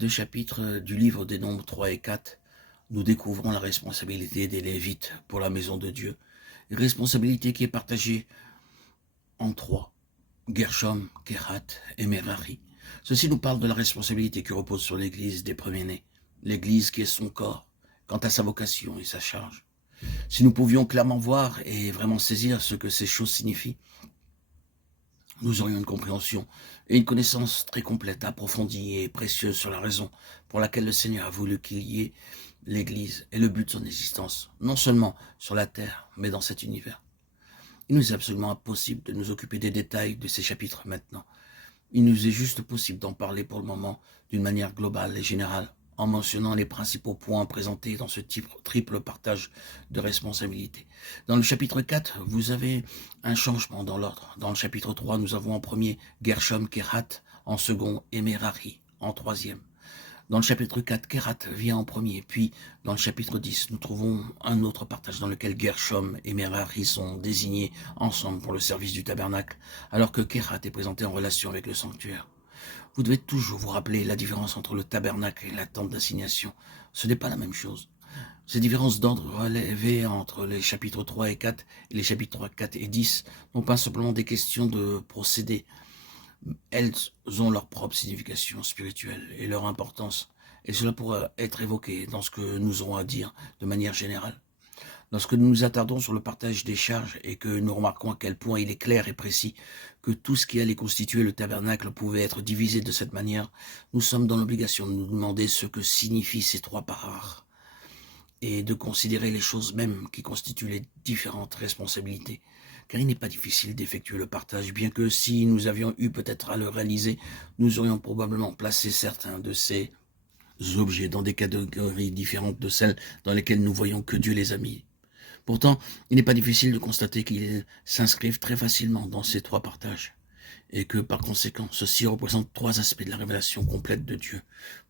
deux chapitres du livre des Nombres 3 et 4, nous découvrons la responsabilité des Lévites pour la maison de Dieu. Une responsabilité qui est partagée en trois: Gershom, Kehat et Merari. Ceci nous parle de la responsabilité qui repose sur l'Église des premiers-nés, l'Église qui est son corps, quant à sa vocation et sa charge. Si nous pouvions clairement voir et vraiment saisir ce que ces choses signifient, nous aurions une compréhension et une connaissance très complète, approfondie et précieuse sur la raison pour laquelle le Seigneur a voulu qu'il y ait l'Église et le but de son existence, non seulement sur la terre, mais dans cet univers. Il nous est absolument impossible de nous occuper des détails de ces chapitres maintenant. Il nous est juste possible d'en parler pour le moment d'une manière globale et générale, en mentionnant les principaux points présentés dans ce triple partage de responsabilité. Dans le chapitre 4, vous avez un changement dans l'ordre. Dans le chapitre 3, nous avons en premier Gershom, Kehat, en second et Merari en troisième. Dans le chapitre 4, Kehat vient en premier, puis dans le chapitre 10, nous trouvons un autre partage dans lequel Gershom et Merari sont désignés ensemble pour le service du tabernacle, alors que Kehat est présenté en relation avec le sanctuaire. Vous devez toujours vous rappeler la différence entre le tabernacle et la tente d'assignation. Ce n'est pas la même chose. Ces différences d'ordre relevées entre les chapitres 3 et 4 et les chapitres 3, 4 et 10 n'ont pas simplement des questions de procédé. Elles ont leur propre signification spirituelle et leur importance, et cela pourra être évoqué dans ce que nous aurons à dire de manière générale. Lorsque nous nous attardons sur le partage des charges et que nous remarquons à quel point il est clair et précis que tout ce qui allait constituer le tabernacle pouvait être divisé de cette manière, nous sommes dans l'obligation de nous demander ce que signifient ces trois parts et de considérer les choses mêmes qui constituent les différentes responsabilités. Car il n'est pas difficile d'effectuer le partage, bien que si nous avions eu peut-être à le réaliser, nous aurions probablement placé certains de ces objets dans des catégories différentes de celles dans lesquelles nous voyons que Dieu les a mis. Pourtant, il n'est pas difficile de constater qu'ils s'inscrivent très facilement dans ces trois partages, et que par conséquent, ceci représente trois aspects de la révélation complète de Dieu,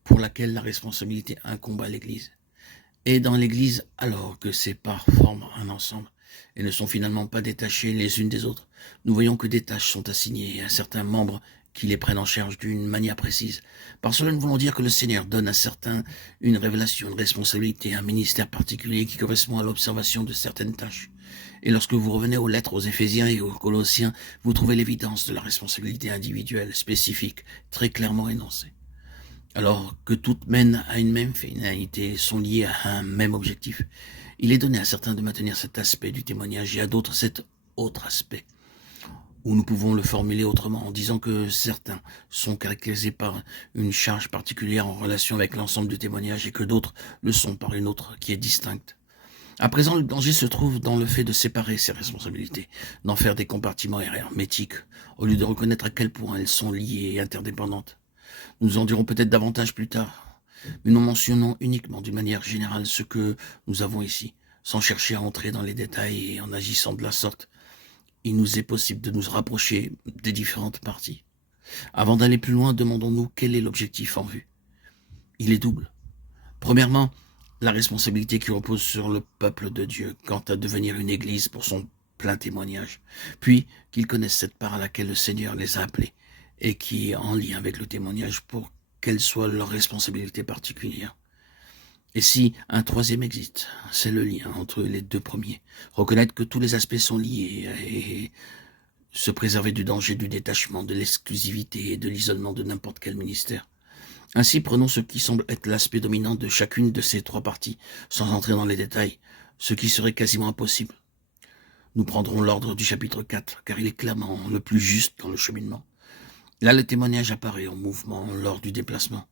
pour laquelle la responsabilité incombe à l'Église. Et dans l'Église, alors que ces parts forment un ensemble, et ne sont finalement pas détachées les unes des autres, nous voyons que des tâches sont assignées à certains membres qui les prennent en charge d'une manière précise. Par cela, nous voulons dire que le Seigneur donne à certains une révélation, une responsabilité, un ministère particulier qui correspond à l'observation de certaines tâches. Et lorsque vous revenez aux lettres aux Éphésiens et aux Colossiens, vous trouvez l'évidence de la responsabilité individuelle, spécifique, très clairement énoncée. Alors que toutes mènent à une même finalité, sont liées à un même objectif, il est donné à certains de maintenir cet aspect du témoignage et à d'autres cet autre aspect. Ou nous pouvons le formuler autrement en disant que certains sont caractérisés par une charge particulière en relation avec l'ensemble du témoignage et que d'autres le sont par une autre qui est distincte. À présent, le danger se trouve dans le fait de séparer ces responsabilités, d'en faire des compartiments hermétiques, au lieu de reconnaître à quel point elles sont liées et interdépendantes. Nous en dirons peut-être davantage plus tard, mais nous mentionnons uniquement d'une manière générale ce que nous avons ici, sans chercher à entrer dans les détails et en agissant de la sorte. Il nous est possible de nous rapprocher des différentes parties. Avant d'aller plus loin, demandons-nous quel est l'objectif en vue. Il est double. Premièrement, la responsabilité qui repose sur le peuple de Dieu quant à devenir une église pour son plein témoignage, puis qu'ils connaissent cette part à laquelle le Seigneur les a appelés et qui est en lien avec le témoignage pour quelle soit leur responsabilité particulière. Et si un troisième existe, c'est le lien entre les deux premiers. Reconnaître que tous les aspects sont liés et se préserver du danger du détachement, de l'exclusivité et de l'isolement de n'importe quel ministère. Ainsi, prenons ce qui semble être l'aspect dominant de chacune de ces trois parties, sans entrer dans les détails, ce qui serait quasiment impossible. Nous prendrons l'ordre du chapitre 4, car il est clairement le plus juste dans le cheminement. Là, le témoignage apparaît en mouvement lors du déplacement.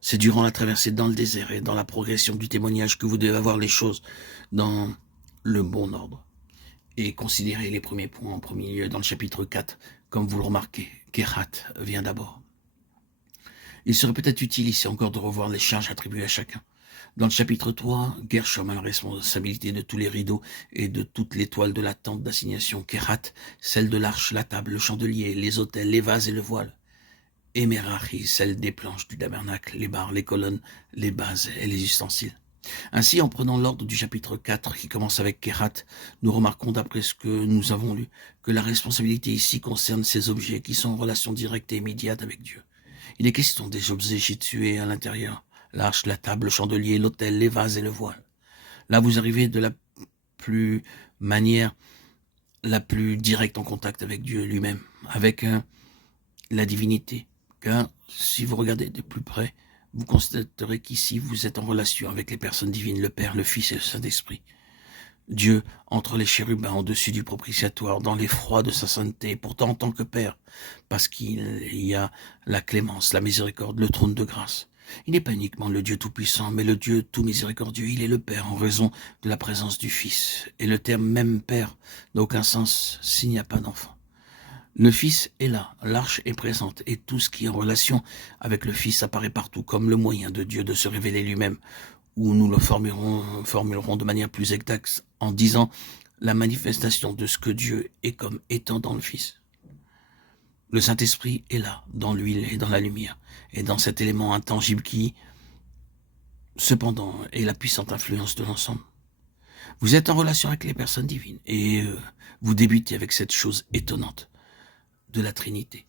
C'est durant la traversée dans le désert et dans la progression du témoignage que vous devez avoir les choses dans le bon ordre. Et considérez les premiers points en premier lieu dans le chapitre 4, comme vous le remarquez, Kehat vient d'abord. Il serait peut-être utile ici encore de revoir les charges attribuées à chacun. Dans le chapitre 3, Gershom a la responsabilité de tous les rideaux et de toutes les toiles de la tente d'assignation. Kehat, celle de l'arche, la table, le chandelier, les autels, les vases et le voile. Et Merari, celle des planches du tabernacle, les barres, les colonnes, les bases et les ustensiles. Ainsi, en prenant l'ordre du chapitre 4 qui commence avec Kehat, nous remarquons d'après ce que nous avons lu que la responsabilité ici concerne ces objets qui sont en relation directe et immédiate avec Dieu. Il est question des objets situés à l'intérieur. L'arche, la table, le chandelier, l'autel, les vases et le voile. Là, vous arrivez de la manière la plus directe en contact avec Dieu lui-même, avec la divinité. Car si vous regardez de plus près, vous constaterez qu'ici, vous êtes en relation avec les personnes divines, le Père, le Fils et le Saint-Esprit. Dieu, entre les chérubins, au-dessus du propitiatoire, dans l'effroi de sa sainteté, pourtant en tant que Père, parce qu'il y a la clémence, la miséricorde, le trône de grâce. Il n'est pas uniquement le Dieu tout-puissant, mais le Dieu tout miséricordieux. Il est le Père en raison de la présence du Fils. Et le terme même Père n'a aucun sens s'il n'y a pas d'enfant. Le Fils est là, l'arche est présente, et tout ce qui est en relation avec le Fils apparaît partout comme le moyen de Dieu de se révéler lui-même, où nous le formulerons de manière plus exacte en disant la manifestation de ce que Dieu est comme étant dans le Fils. Le Saint-Esprit est là, dans l'huile et dans la lumière, et dans cet élément intangible qui, cependant, est la puissante influence de l'ensemble. Vous êtes en relation avec les personnes divines, et vous débutez avec cette chose étonnante de la Trinité.